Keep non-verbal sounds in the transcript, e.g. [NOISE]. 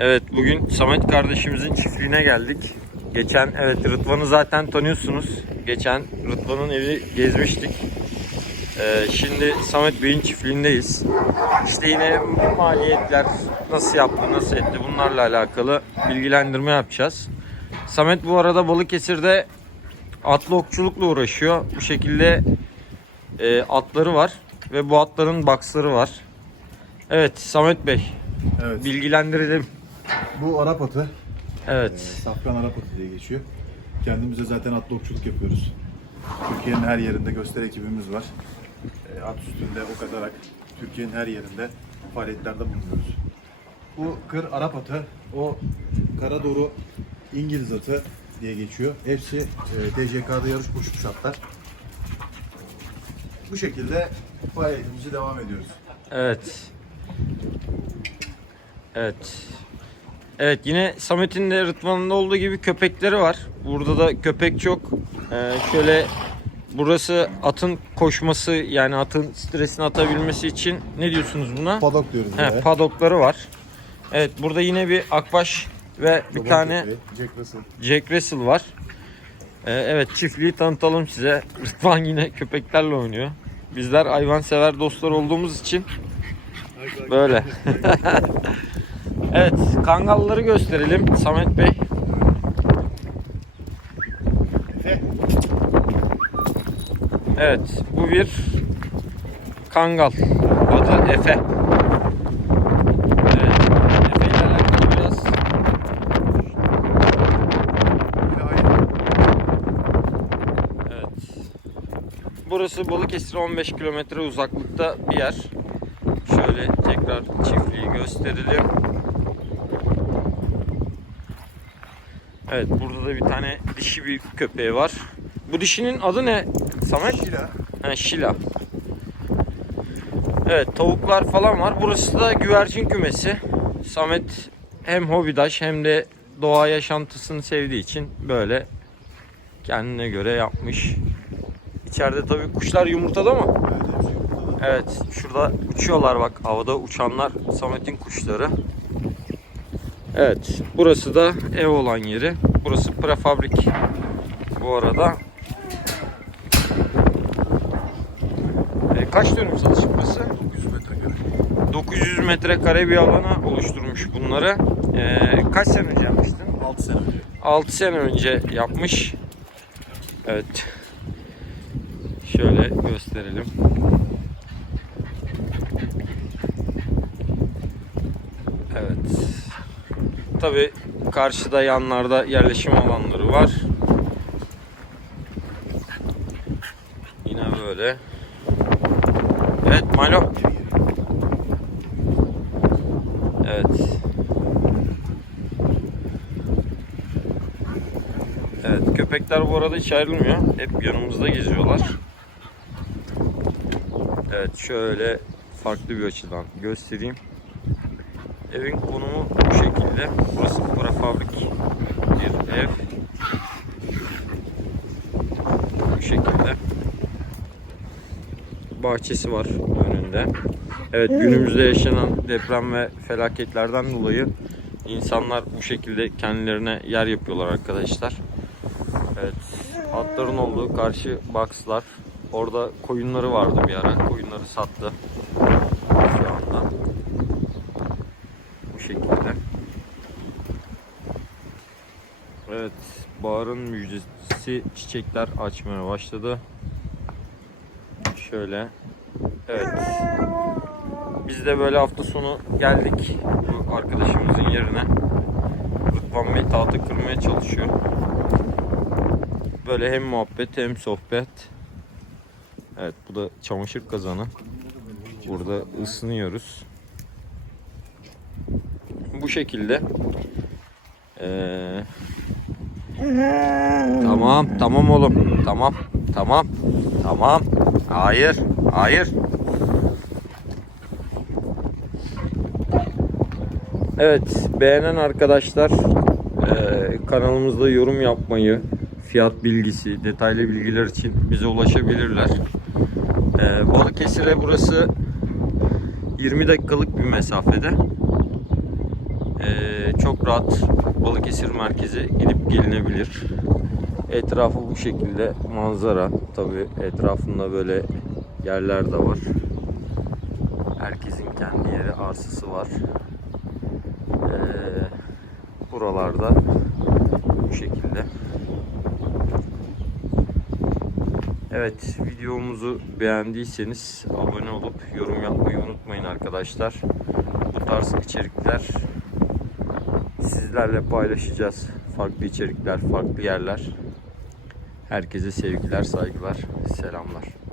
Evet bugün Samet kardeşimizin çiftliğine geldik. Geçen evet Rıdvan'ı zaten tanıyorsunuz. Geçen Rıdvan'ın evi gezmiştik. Ee, şimdi Samet Bey'in çiftliğindeyiz. İşte yine maliyetler nasıl yaptı, nasıl etti bunlarla alakalı bilgilendirme yapacağız. Samet bu arada Balıkesir'de atlı okçulukla uğraşıyor. Bu şekilde e, atları var ve bu atların boxları var. Evet Samet Bey Evet. bilgilendirelim. Bu Arap atı. e, Evet. Safkan Arap atı diye geçiyor. Kendimize zaten atlı okçuluk yapıyoruz. Türkiye'nin her yerinde gösteri ekibimiz var. E, At üstünde ok atarak Türkiye'nin her yerinde faaliyetlerde bulunuyoruz. Bu kır Arap atı. O Karadoru İngiliz atı diye geçiyor. Hepsi e, TCK'da yarış koşmuş atlar. Bu şekilde faaliyetimizi devam ediyoruz. Evet. Evet. Evet yine Samet'in de Rıdvan'ın da olduğu gibi köpekleri var. Burada da köpek çok. Ee, şöyle burası atın koşması yani atın stresini atabilmesi için ne diyorsunuz buna? Padok diyoruz. He, buraya. padokları var. Evet burada yine bir akbaş ve bir Çoban tane köpeği, Jack Russell. Jack Russell var. Ee, evet çiftliği tanıtalım size. [LAUGHS] Rıdvan yine köpeklerle oynuyor. Bizler hayvansever dostlar olduğumuz için böyle. [LAUGHS] evet kangalları gösterelim Samet Bey. Evet bu bir kangal. Adı Efe. Efe ile alakalı biraz Evet. Burası Balıkesir 15 kilometre uzaklıkta bir yer. Şöyle tekrar çiftliği gösterelim. Evet burada da bir tane dişi bir köpeği var. Bu dişinin adı ne Samet? Şila. Ha, Şila. Evet tavuklar falan var. Burası da güvercin kümesi. Samet hem hobidaş hem de doğa yaşantısını sevdiği için böyle kendine göre yapmış. İçeride tabii kuşlar yumurtada mı? Evet şurada uçuyorlar bak havada uçanlar Samet'in kuşları. Evet burası da ev olan yeri. Burası prefabrik bu arada. E, kaç dönüm satış burası? 900 metrekare. 900 metrekare bir alana oluşturmuş bunları. E, kaç sene önce yapmıştın? 6 sene önce. 6 sene önce yapmış. Evet. Şöyle gösterelim. Evet. Tabi karşıda yanlarda yerleşim alanları var. Yine böyle. Evet Malo. Evet. Evet köpekler bu arada hiç ayrılmıyor. Hep yanımızda geziyorlar. Evet şöyle farklı bir açıdan göstereyim. Evin konumu bu şekilde. Burası prefabrik bir ev. Bu şekilde. Bahçesi var önünde. Evet günümüzde yaşanan deprem ve felaketlerden dolayı insanlar bu şekilde kendilerine yer yapıyorlar arkadaşlar. Evet. Atların olduğu karşı boxlar. Orada koyunları vardı bir ara. Koyunları sattı. Şu anda. Şekilde. Evet. Baharın müjdesi çiçekler açmaya başladı. Şöyle. Evet. Biz de böyle hafta sonu geldik bu arkadaşımızın yerine. Rıdvan Bey tahta kırmaya çalışıyor. Böyle hem muhabbet hem sohbet. Evet bu da çamaşır kazanı. Burada ısınıyoruz. Bu şekilde. Ee, tamam tamam oğlum. Tamam tamam tamam. Hayır hayır. Evet beğenen arkadaşlar eee, kanalımızda yorum yapmayı, fiyat bilgisi, detaylı bilgiler için bize ulaşabilirler. Eee Balıkesir'e burası 20 dakikalık bir mesafede. Ee, çok rahat Balıkesir merkeze gidip gelinebilir. Etrafı bu şekilde manzara. Tabi etrafında böyle yerler de var. Herkesin kendi yeri arsası var. Ee, buralarda bu şekilde. Evet videomuzu beğendiyseniz abone olup yorum yapmayı unutmayın arkadaşlar. Bu tarz içerikler sizlerle paylaşacağız. Farklı içerikler, farklı yerler. Herkese sevgiler, saygılar, selamlar.